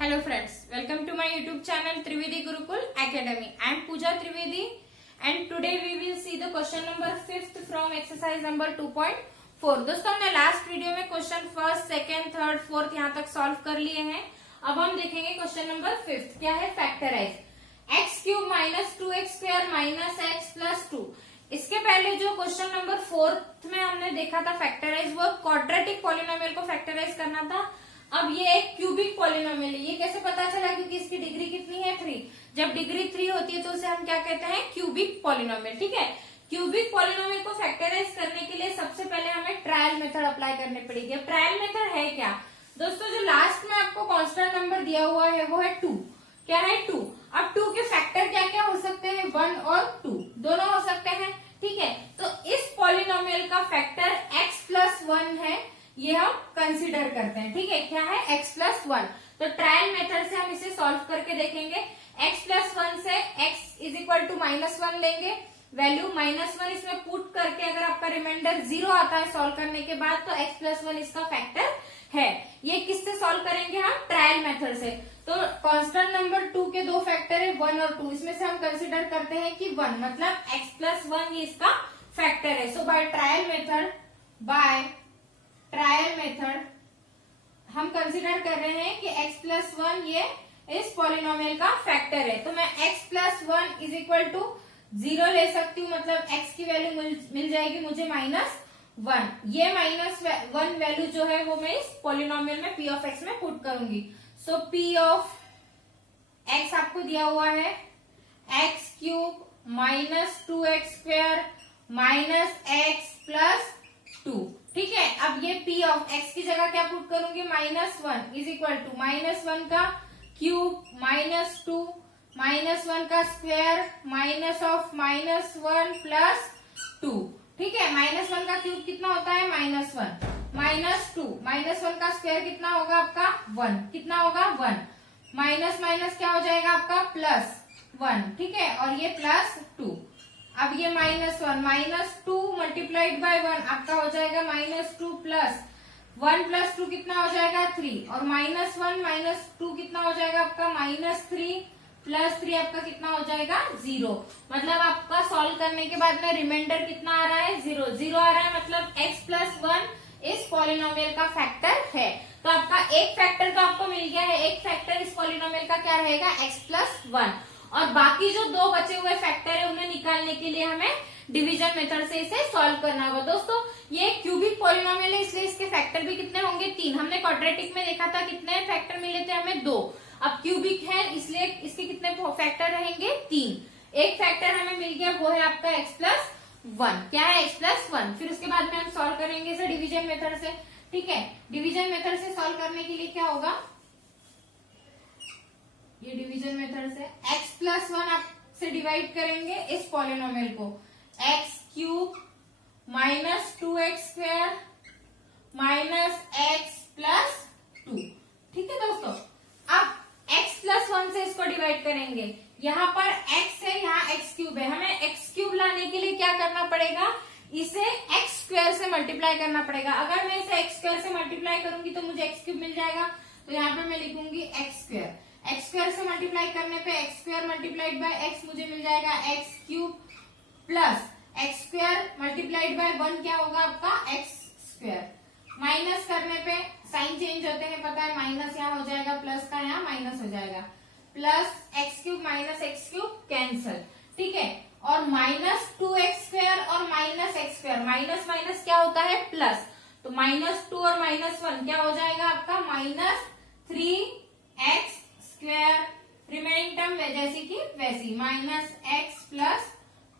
Hello friends, welcome to my YouTube channel Trivedi Gurukul Academy. I am Pooja Trivedi and today we will see the question number 5th from exercise number 2.4. दोस्तों हमने last video में question first, second, third, fourth यहाँ तक solve कर लिए हैं. अब हम देखेंगे क्वेश्चन नंबर 5th. क्या है? Factorise x cube minus 2x square minus x plus 2. इसके पहले जो क्वेश्चन नंबर 4th में हमने देखा था फैक्टराइज, वो क्वाड्रेटिक पॉलिनोमियल को फैक्टराइज करना था. अब ये एक क्यूबिक पॉलिनोमियल है. ये कैसे पता चला? क्योंकि इसकी डिग्री कितनी है? 3. जब डिग्री 3 होती है तो उसे हम क्या कहते हैं? Cubic polynomial. ठीक है. क्यूबिक पॉलिनोमियल को फैक्टराइज करने के लिए सबसे पहले हमें ट्रायल मेथड अप्लाई करनी पड़ेगी. अब ट्रायल मेथड है क्या दोस्तों? जो लास्ट में आपको कांस्टेंट नंबर दिया हुआ है वो है 2. क्या है? 2. अब 2 के फैक्टर क्या क्या हो सकते हैं? 1 और 2 दोनों हो सकते हैं. ठीक है. तो इस पॉलिनोमियल का फैक्टर x प्लस 1 है, ये हम कंसीडर करते हैं. ठीक है. क्या है? x plus 1. तो ट्रायल मेथड से हम इसे सॉल्व करके देखेंगे. x प्लस 1 से x इज इक्वल टू -1 लेंगे. वैल्यू -1 इसमें पुट करके अगर आपका रिमाइंडर 0 आता है सॉल्व करने के बाद, तो x प्लस 1 इसका फैक्टर है. ये किससे सॉल्व करेंगे हम? ट्रायल मेथड से. तो कांस्टेंट नंबर 2 के दो फैक्टर है 1 और 2. इसमें से हम कंसीडर करते हैं कि 1 मतलब x प्लस 1 ये इसका फैक्टर है. सो बाय ट्रायल मेथड हम कंसीडर कर रहे हैं कि x प्लस 1 ये इस पॉलिनोमियल का फैक्टर है. तो मैं x plus 1 is equal to 0 ले सकती हूँ, मतलब x की वैल्यू मिल जाएगी मुझे -1. ये -1 वैल्यू जो है वो मैं इस पॉलिनोमियल में p ऑफ x में पुट करूंगी. सो p ऑफ x आपको दिया हुआ है x cube minus 2x square minus x plus 2. ठीक है. अब ये p ऑफ x की जगह क्या पुट करूंगी? -1 इज इक्वल टू -1 का क्यूब -2 -1 का स्क्वायर माइनस ऑफ -1 प्लस 2. ठीक है. -1 का क्यूब कितना होता है? -1 -2 -1 का स्क्वायर कितना होगा आपका? 1. कितना होगा? 1. माइनस माइनस क्या हो जाएगा आपका? +1. ठीक है. और ये +2. अब ये -1 -2 मल्टीप्लाइड बाय 1 आपका हो जाएगा -2 प्लस 1 प्लस 2 कितना हो जाएगा? 3. और -1 -2 कितना हो जाएगा आपका? -3 प्लस 3 आपका कितना हो जाएगा? 0. मतलब आपका सॉल्व करने के बाद में रिमाइंडर कितना आ रहा है? 0 आ रहा है. मतलब x प्लस 1 इस पॉलिनोमियल का फैक्टर है. तो आपका एक फैक्टर तो आपको मिल गया है. एक फैक्टर इस पॉलिनोमियल का क्या रहेगा? x plus 1. और बाकी जो दो बचे हुए फैक्टर है उन्हें निकालने के लिए हमें डिवीजन मेथड से इसे सॉल्व करना होगा. दोस्तों ये क्यूबिक पॉलिनोमियल है, इसलिए इसके फैक्टर भी कितने होंगे? 3. हमने क्वाड्रेटिक में देखा था कितने फैक्टर मिले थे हमें? 2. अब क्यूबिक है इसलिए इसके कितने फैक्टर रहेंगे? 3. एक फैक्टर हमें मिल गया, वो है आपका x प्लस 1. क्या है? x plus 1. फिर उसके बाद में हम सॉल्व करेंगे इसे डिवीजन मेथड से. ठीक है. डिवीजन मेथड से सॉल्व करने के लिए क्या होगा? ये डिवीजन मेथड से x प्लस 1 आप से डिवाइड करेंगे इस पॉलिनोमियल को. x cube minus 2x square minus x plus 2. ठीक है दोस्तों. अब x प्लस 1 से इसको डिवाइड करेंगे. यहाँ पर x है, यहाँ x क्यूब है. हमें x क्यूब लाने के लिए क्या करना पड़ेगा? इसे x स्क्वायर से मल्टीप्लाई करना पड़ेगा. अगर मैं इसे x स्क्वायर से मल्टीप्लाई करूंगी तो मुझे x क्यूब मिल जाएगा. तो यहाँ पे मैं लिखूंगी x स्क्वायर. x स्क्वायर से मल्टीप्लाई करने पे x square multiplied by x मुझे मिल जाएगा x cube plus x square multiplied by 1 क्या होगा आपका? x square. माइनस करने पे साइन चेंज होते हैं, पता है. माइनस यहाँ हो जाएगा, प्लस का यहाँ माइनस हो जाएगा. Plus x cube minus x cube cancel. ठीक है. और -2x स्क्वायर और -x स्क्वायर, माइनस माइनस क्या होता है? प्लस. तो -2 और -1 क्या हो जाएगा आपका? -3x square. रिमेनिंग टर्म जैसी की वैसी -x प्लस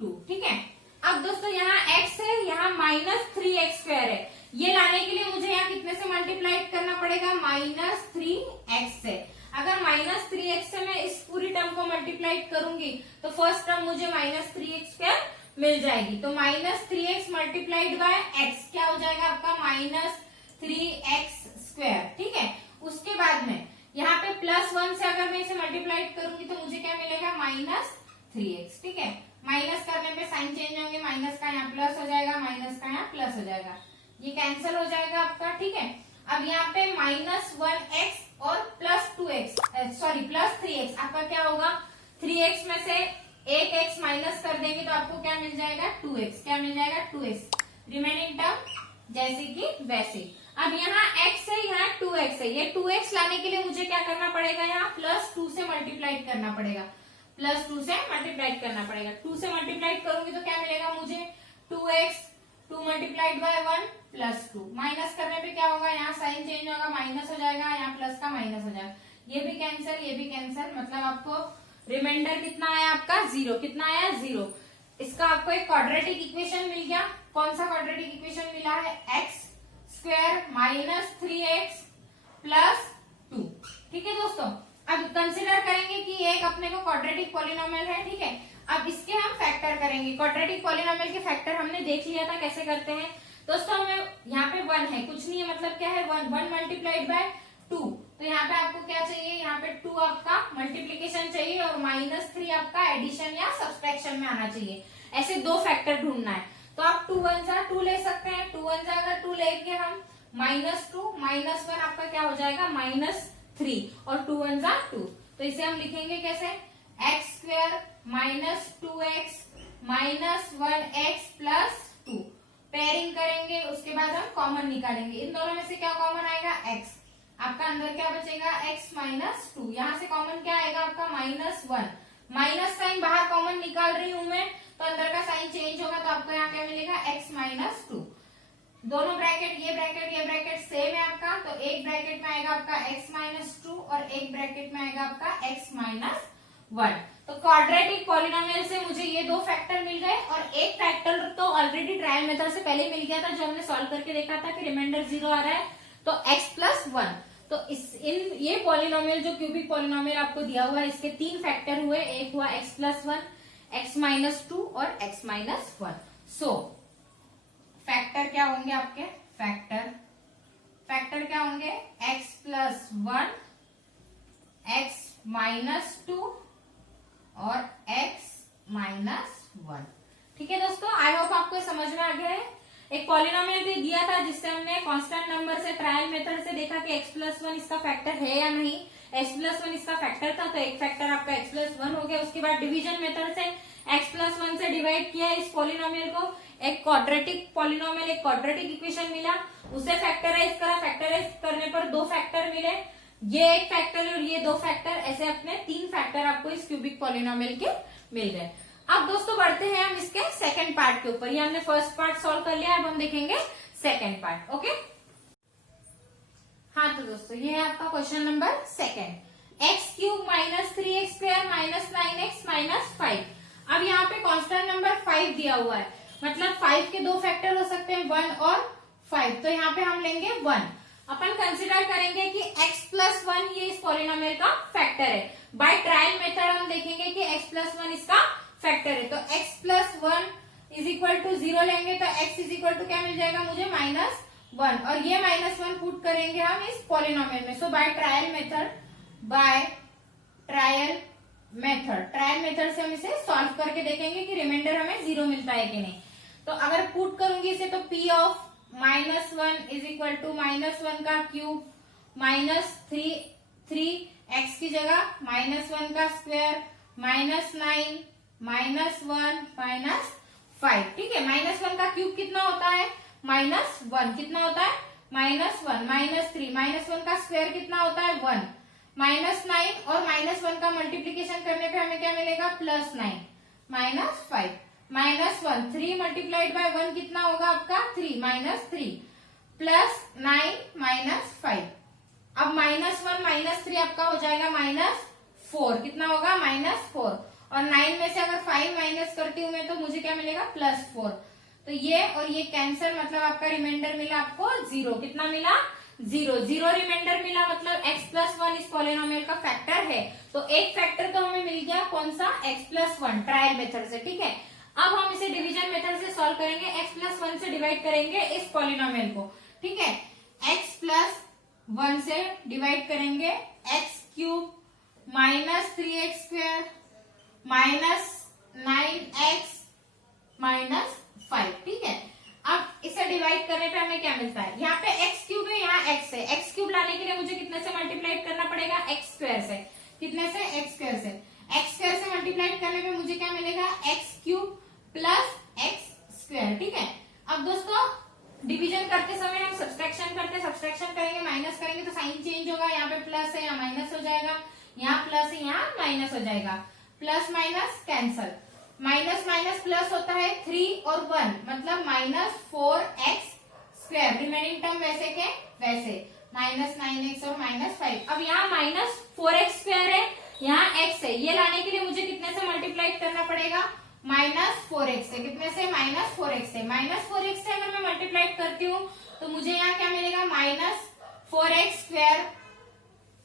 2. ठीक है. अब दोस्तों यहाँ x है, यहाँ -3x स्क्वायर है. ये लाने के लिए मुझे यहाँ कितने से मल्टीप्लाई करना पड़ेगा? -3x से. अगर -3x से मैं इस पूरी टर्म को मल्टीप्लाई करूंगी तो फर्स्ट टर्म मुझे -3x स्क्वायर मिल जाएगी. तो -3x मल्टीप्लाइड बाय x क्या हो जाएगा आपका? -3x square. ठीक है. उसके बाद में यहाँ पे +1 से अगर मैं इसे मल्टीप्लाई करूंगी तो मुझे क्या मिलेगा? -3x. ठीक है. माइनस करने पे साइन चेंज होंगे. माइनस का यहाँ प्लस हो जाएगा, माइनस का यहाँ प्लस हो जाएगा. ये कैंसिल हो जाएगा आपका. ठीक है. अब यहाँ पे -1x और +2x सॉरी +3x, आपका क्या होगा 3x में से एक x माइनस कर देंगे तो आपको क्या मिल जाएगा 2x, क्या मिल जाएगा 2x, रिमेनिंग टर्म जैसे कि वैसे। अब यहाँ x है, यहाँ 2x है, ये 2x लाने के लिए मुझे क्या करना पड़ेगा, यहाँ +2 से मल्टीप्लाइड करना पड़ेगा, +2 से मल्टीप्लाइड करना पड़ेगा। 2 से मल्टीप्लाइड करूंगी तो क्या मिलेगा मुझे 2x, 2 मल्टीप्लाइड बाय 1 +2, माइनस करने पे क्या होगा, यहाँ साइन चेंज होगा, माइनस हो जाएगा, यहाँ प्लस का माइनस हो जाएगा, ये भी कैंसिल, ये भी कैंसिल, मतलब आपको रिमाइंडर कितना आया आपका 0, कितना आया 0। इसका आपको एक क्वाड्रेटिक इक्वेशन मिल गया। कौन सा क्वाड्रेटिक इक्वेशन मिला है, x² -3x +2। ठीक है दोस्तों, अब कंसिडर करेंगे कि ये एक अपने को क्वाड्रेटिक पॉलिनोमियल है, ठीक है। अब इसके हम फैक्टर करेंगे। क्वाड्रेटिक पॉलिनोमियल के फैक्टर हमने देख लिया था कैसे करते हैं दोस्तों। हमें यहाँ पे 1 है, कुछ नहीं है, मतलब क्या है 1 मल्टीप्लाइड बाय 2, तो यहाँ पे आपको क्या चाहिए, यहाँ पे 2 आपका मल्टीप्लीकेशन चाहिए और -3 आपका एडिशन या सब्सट्रैक्शन में आना चाहिए। ऐसे दो फैक्टर ढूंढना है, तो आप 2 1 जा 2 ले सकते हैं। 2 1 जा अगर 2 लेके हम -2 -1 आपका क्या हो जाएगा -3 और 2 1 जा 2, तो इसे हम लिखेंगे कैसे, x² -2x -1x +2। पेयरिंग करेंगे, उसके बाद हम कॉमन निकालेंगे। इन दोनों में से क्या कॉमन आएगा, x, आपका अंदर क्या बचेगा x -2, यहाँ से कॉमन क्या आएगा आपका -1, माइनस साइन बाहर कॉमन निकाल रही हूं मैं, तो अंदर का साइन चेंज होगा, तो आपको यहाँ क्या मिलेगा x -2। दोनों ब्रैकेट, ये ब्रैकेट सेम है आपका, तो एक ब्रैकेट में आएगा आपका x -2 और एक ब्रैकेट में आएगा आपका x -1। तो क्वाड्रेटिक पॉलिनोमियल से मुझे ये दो फैक्टर मिल गए और एक फैक्टर तो ऑलरेडी ट्रायल मेथड से पहले मिल गया था, जो हमने सॉल्व करके देखा था कि रिमाइंडर 0 आ रहा है, तो x +1। तो ये पॉलिनोमियल जो क्यूबिक पॉलिनोमियल आपको दिया हुआ है, इसके 3 फैक्टर हुए, एक हुआ x +1, x -2 और x -1। सो फैक्टर क्या होंगे आपके, फैक्टर क्या होंगे, x +1, x -2 और x -1। ठीक है दोस्तों, आई होप आपको समझ में आ गया है। एक पॉलिनोमियल भी दिया था जिससे हमने कांस्टेंट नंबर से ट्रायल मेथड से देखा कि x +1 इसका फैक्टर है या नहीं। x +1 इसका फैक्टर था, तो एक फैक्टर आपका x +1 हो गया। उसके बाद डिवीजन मेथड से x +1 से डिवाइड किया इस पॉलिनोमियल को, एक क्वाड्रेटिक पॉलिनोमियल, एक क्वाड्रेटिक इक्वेशन मिला, उसे फैक्टराइज करा, फैक्टराइज करने पर 2 फैक्टर मिले, ये एक फैक्टर और ये 2 फैक्टर, ऐसे अपने 3 फैक्टर आपको इस क्यूबिक पॉलिनोमियल के मिल गए। अब दोस्तों बढ़ते हैं हम इसके सेकंड पार्ट के ऊपर। ये हमने फर्स्ट पार्ट सॉल्व कर लिया, अब हम देखेंगे सेकंड पार्ट। ओके, हाँ तो दोस्तों ये है आपका question number 2, x³ -3x² -9x -5। अब यहाँ पे कांस्टेंट नंबर 5 दिया हुआ है, मतलब 5 के 2 फैक्टर हो सकते हैं, 1 और 5, तो यहाँ पे हम लेंगे 1। अपन कंसिडर करेंगे कि x +1 ये इस पॉलिनोमियल का फैक्टर है। बाय ट्रायल मेथड हम देखेंगे कि x +1 इसका फैक्टर है, तो x +1 = 0 लेंगे, तो x क्या मिल जाएगा मुझे -1, और ये -1 पुट करेंगे हम इस पॉलिनोमियल में। सो बाय ट्रायल मेथड से हम इसे सॉल्व करके देखेंगे कि रिमाइंडर हमें 0 मिलता है कि नहीं। तो अगर पुट करूंगी इसे, तो p ऑफ -1 = -1 का क्यूब -3 की जगह -1 का स्क्वायर -9 -1 -5। ठीक है, -1 का क्यूब कितना होता है -1, कितना होता है -1 -3 -1 का स्क्वायर कितना होता है 1 -9 और -1 का मल्टीप्लीकेशन करने पे हमें क्या मिलेगा +9 -5 -1 3 मल्टीप्लाइड बाय 1 कितना होगा आपका 3 -3 +9 -5। अब -1 -3 आपका हो जाएगा -4, कितना होगा -4, और 9 में से अगर 5 माइनस करती हूँ मैं तो मुझे क्या मिलेगा +4। तो ये और ये कैंसिल, मतलब आपका रिमाइंडर मिला आपको 0, कितना मिला 0 रिमाइंडर मिला, मतलब x +1 इस पॉलिनोमियल का फैक्टर है। तो एक फैक्टर तो हमें मिल गया, कौन सा x +1 ट्रायल मेथड से। ठीक है, अब हम इसे डिवीजन मेथड से सॉल्व करेंगे, x +1 से डिवाइड करेंगे इस पॉलिनोमियल को। ठीक है, x +1 से डिवाइड करेंगे x³ -3x² -9x -5। ठीक है, अब इसे डिवाइड करने पे हमें क्या मिलता है, यहाँ पे x³ है, यहाँ एक्स है, एक्स क्यूब लाने के लिए मुझे कितने से मल्टीप्लाई करना पड़ेगा, एक्स स्क्वायर से। कितने से, एक्स स्क्वायर से। एक्स स्क्वायर से मल्टीप्लाई करने पे मुझे क्या मिलेगा, x cube plus x square. ठीक है, अब दोस्तों डिवीजन करते समय हम सब्सट्रैक्शन करते, सब्सट्रैक्शन करेंगे, माइनस करेंगे तो साइन चेंज होगा, यहाँ पे प्लस है यहाँ माइनस हो जाएगा, यहाँ प्लस है यहाँ माइनस हो जाएगा, plus minus cancel, minus minus plus होता है 3 और 1 मतलब -4x स्क्वायर, रिमेनिंग टर्म वैसे के वैसे, -9x और -5। अब यहाँ -4x स्क्वायर है, यहाँ x है, ये लाने के लिए मुझे कितने से मल्टीप्लाई करना पड़ेगा, -4x से। कितने से, -4x से। -4x से अगर मैं मल्टीप्लाई करती हूँ तो मुझे यहाँ क्या मिलेगा, -4x स्क्वायर,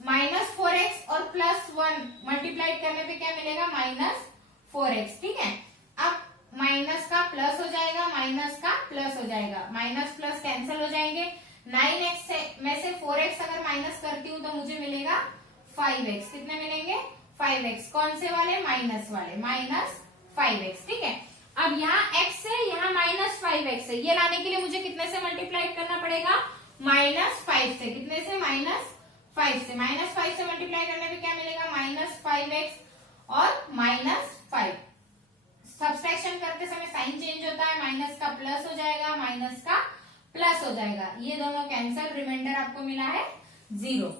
-4x और +1 मल्टीप्लाई करने पे क्या मिलेगा, -4x। ठीक है, अब माइनस का प्लस हो जाएगा, माइनस का प्लस हो जाएगा, माइनस प्लस कैंसिल हो जाएंगे, 9x से में से 4x अगर माइनस करती हूँ तो मुझे मिलेगा 5x। कितने मिलेंगे, 5x। कौन से वाले, माइनस वाले, -5x। ठीक है, अब यहाँ x है, यहाँ -5x है, ये लाने के लिए मुझे कितने से मल्टीप्लाई करना पड़ेगा, -5 से। कितने से, -5 से। -5 से मल्टीप्लाई करने पे क्या मिलेगा, -5x और -5। सब्सट्रैक्शन करते समय साइन चेंज होता है, माइनस का प्लस हो जाएगा, माइनस का प्लस हो जाएगा, ये दोनों कैंसिल, रिमाइंडर आपको मिला है 0।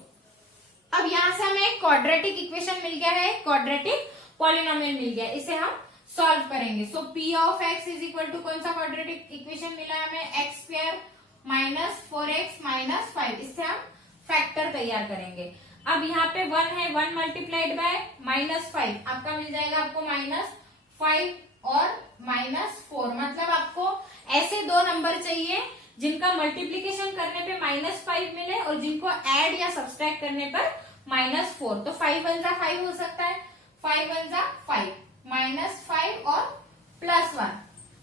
अब यहाँ से हमें एक क्वाड्रेटिक इक्वेशन मिल गया है, क्वाड्रेटिक पॉलिनोमियल मिल गया, इसे हम सॉल्व करेंगे। So p of x is equal to कौन सा क्वाड्रेटिक इक्वेशन मिला है हमें, x स्क्वायर -4x -5। इससे हम फैक्टर तैयार करेंगे। अब यहाँ पे 1 है, 1 मल्टीप्लाइड बाय -5 आपका मिल जाएगा, आपको -5 और -4। मतलब आपको ऐसे दो नंबर चाहिए जिनका मल्टीप्लीकेशन करने पे -5 मिले और जिनको ऐड या सब्सट्रैक्ट करने पर -4। तो 5 1 जा 5 हो सकता है, 5 1 जा 5, -5 और +1,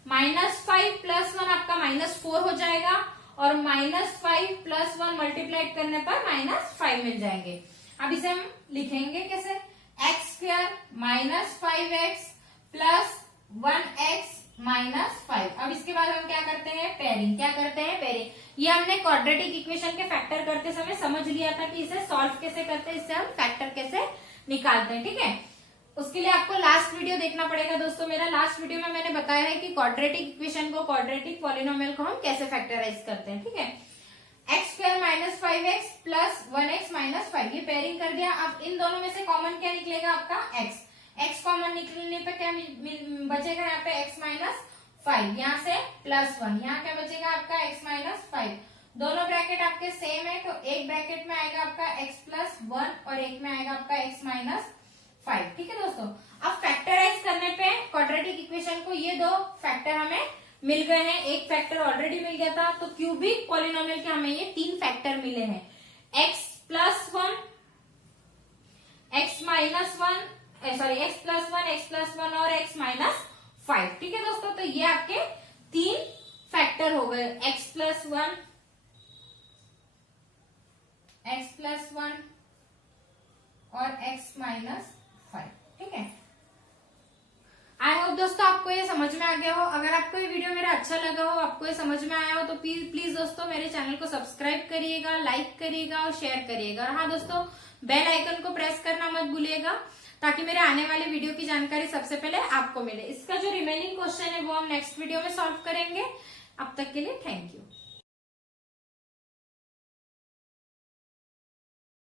-5 +1 आपका -4 हो जाएगा और -5 +1 मल्टीप्लाइड करने पर -5 मिल जाएंगे। अब इसे हम लिखेंगे कैसे, x स्क्वायर -5x + 1x -5। अब इसके बाद हम क्या करते हैं, पेयरिंग। क्या करते हैं, पेयरिंग। ये हमने क्वाड्रेटिक इक्वेशन के फैक्टर करते समय समझ लिया था कि इसे सॉल्व कैसे करते हैं, इससे हम फैक्टर कैसे निकालते हैं। ठीक है, उसके लिए आपको लास्ट वीडियो देखना पड़ेगा दोस्तों। मेरा लास्ट वीडियो में मैंने बताया है कि क्वाड्रेटिक इक्वेशन को, क्वाड्रेटिक पॉलिनोमियल को हम कैसे फैक्टराइज करते हैं। ठीक है, x स्क्वायर -5x + 1x -5, ये पेयरिंग कर दिया। अब इन दोनों में से कॉमन क्या निकलेगा, आपका x। x कॉमन निकलने पे क्या बचेगा, यहाँ पे x -5, यहाँ से +1, यहाँ क्या बचेगा आपका x -5। दोनों ब्रैकेट आपके सेम है, तो एक ब्रैकेट में आएगा आपका x +1 और एक में आएगा आपका x -5। ठीक है दोस्तों, अब फैक्टराइज करने पे क्वाड्रेटिक इक्वेशन को ये दो फैक्टर हमें मिल गए हैं, एक फैक्टर ऑलरेडी मिल गया था। तो क्यूबिक पॉलिनोमियल के हमें ये 3 फैक्टर मिले हैं, x +1, x +1 और x -5। ठीक है दोस्तों, तो ये आपके 3 फैक्टर हो गए, x +1 और x -5। ठीक है, आई होप दोस्तों आपको ये समझ में आ गया हो। अगर आपको ये वीडियो मेरा अच्छा लगा हो, आपको ये समझ में आया हो, तो प्लीज दोस्तों मेरे चैनल को सब्सक्राइब करिएगा, लाइक करिएगा और शेयर करिएगा। हाँ दोस्तों, बेल आइकन को प्रेस करना मत भूलिएगा ताकि मेरे आने वाले वीडियो की जानकारी सबसे पहले आपको मिले। इसका जो रिमेनिंग क्वेश्चन है वो हम नेक्स्ट वीडियो में सॉल्व करेंगे। अब तक के लिए थैंक यू।